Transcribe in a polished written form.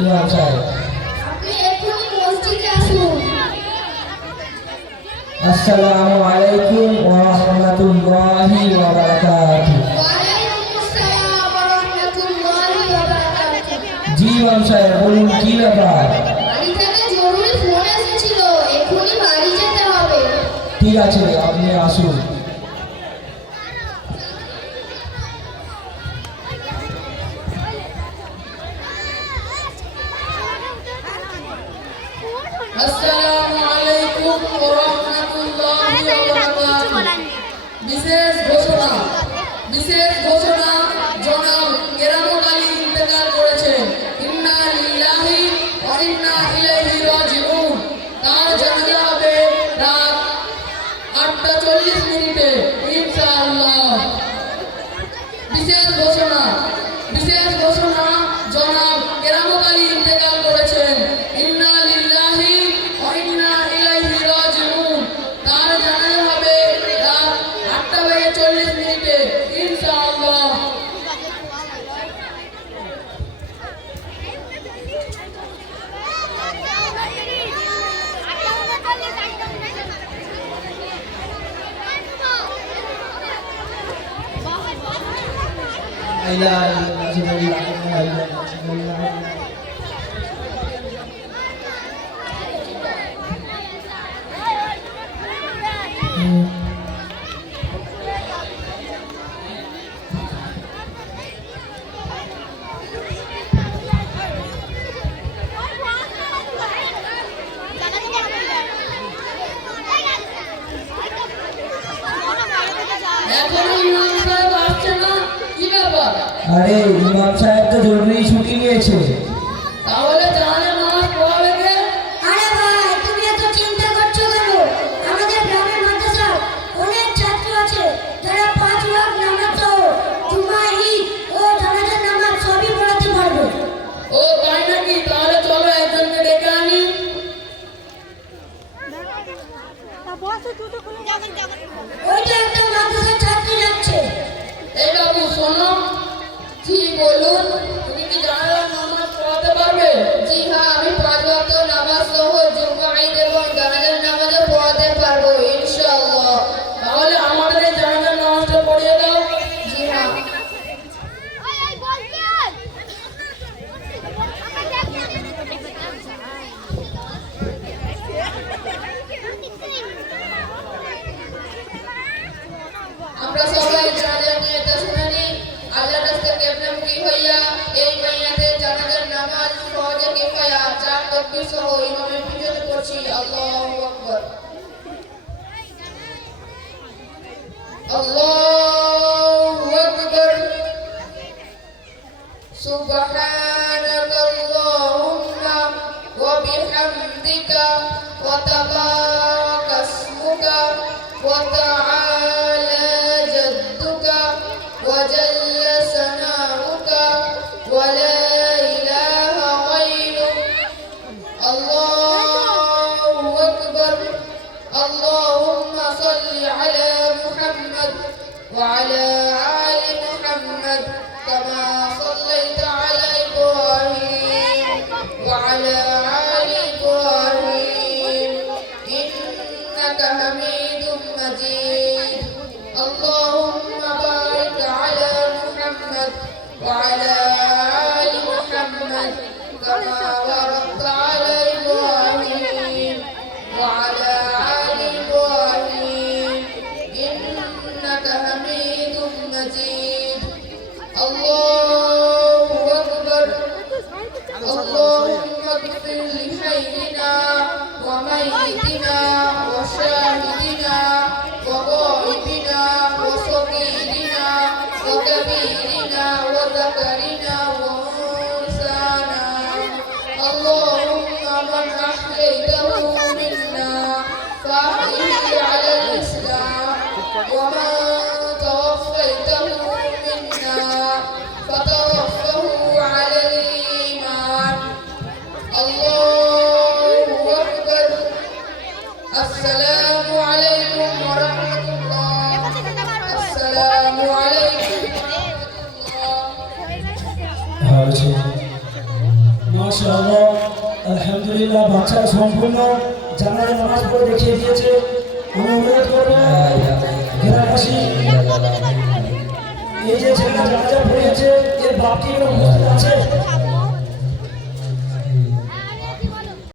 ইমাম সাহেব। আপনি এক্ষুনি মসজিদে আসুন। আসসালামু আলাইকুম ওয়া রাহমাতুল্লাহি ওয়া বারাকাতুহু। ওয়ালাইকুম আসসালাম ওয়া রাহমাতুল্লাহি ওয়া বারাকাতুহু। জি ইমাম সাহেব, বলুন কি ব্যাপার? বাড়ি থেকে জরুরি ফোন এসেছিল, এক্ষুনি বাড়ি যেতে হবে। ঠিক আছে, আপনি আসুন। আসসালামু আলাইকুম ওয়া রাহমাতুল্লাহি ওয়া বারাকাতুহু। বিশেষ ঘোষণা জনাব কেরামত আলী ইন্তেকাল করেছেন। ইন্না লিল্লাহি ওয়া ইন্না ইলাইহি রাজিউন। তার জানাজা হবে রাত 8:40 ইনশাআল্লাহ। বিশেষ ঘোষণা জনাব কেরামত আলী ইন্তেকাল করেছেন। ইন্না লিল্লাহি ওয়া ইন্না ইলাইহি রাজিউন। তার জানাজা হবে রাত 8:40 ইনশাআল্লাহ। লা ইলাহা ইল্লাল্লাহ। এখনো ইমাম সাহেব আসছে না, কি ব্যাপার? আরে ইমাম সাহেব তো জরুরি ছুটি নিয়েছে। তাহলে জানাজা নামাজ পড়াবে কে? আরে ভাই, তুমি এত চিন্তা করছো কেন? আমাদের গ্রামের মাদ্রাসায় অনেক ছাত্র আছে যারা 5 ওয়াক্ত নামাজ সহ জুমা, ঈদ ও জানাজার নামাজ সবই পড়াতে পারবে। ও তাই নাকি? তাহলে চলো একজনকে ডেকে আনি। ওইটা একটা মাদ্রাসার ছাত্রী যাচ্ছে। এই বাবু শোনো, জি বলুন, তুমি কি জানাজার নামাজ পড়াতে পারবে? জি হ্যাঁ, আমি 5 ওয়াক্ত নামাজ সহ জুমা, ঈদ এবং জানাজার নামাজও পড়াতে পারবো ইনশাআল্লাহ। তাহলে আমাদের এই জানাজার নামাজটা পড়িয়ে দাও। জি হ্যাঁ। আমরা সবাই জানাজার নিয়ত শুনে নিই। আল্লাহর রাস্তায় কেবলামুখী হইয়া এই মাইয়াতে জানাজার নামাজ ফরজে কিফায়া 4 তাকবীর সহ ইমামের পিছনে পড়ছি। আল্লাহু আকবার। আল্লাহু আকবার। সুবহানাকাল্লাহুম্মা ওয়া বিহামদিকা ওয়া তাবারাকা ইসমুকা ওয়া তাআলা জাদ্দুকা ওয়া জাল্লা সানাউকা ওয়া লা ইলাহা গায়রুক। আল্লাহু আকবার। আল্লাহুম্মা সাল্লি আলা মুহাম্মদ ওয়া আলা আলি মুহাম্মদ কামা সাল্লাইতা আলা ইব্রাহিম ওয়া আলা আলি ইব্রাহিম ইন্নাকা হামিদুম মাজিদ। আল্লাহুম্মা বারিক আলা মুহাম্মদ ওয়া আলা আলি মুহাম্মদ কামা বারাকতা আলা ইব্রাহিম ওয়া আলা আলি ইব্রাহিম ইন্নাকা হামিদুম মাজিদ। আল্লাহু আকবার। اللهم اغفر لحينا وميتنا وشاهدنا وغائبنا وصغيرنا وكبيرنا وذكرنا وانثانا. اللهم من احييته منا فاحيه على الاسلام ومن توفيته منا فتوفه على الإيمان. الله أكبر. السلام عليكم ورحمة الله. السلام عليكم ورحمة الله. মাশাআল্লাহ, আলহামদুলিল্লাহ, বাচ্চা সম্পূর্ণ জানাজা নামাজ পড়ে দেখিয়ে দিয়েছে। আমি অনুরোধ করবো গ্রামবাসী, এই যে ছেলেটা জানাজা পড়েছে এর বাপ কি এখানে উপস্থিত আছে?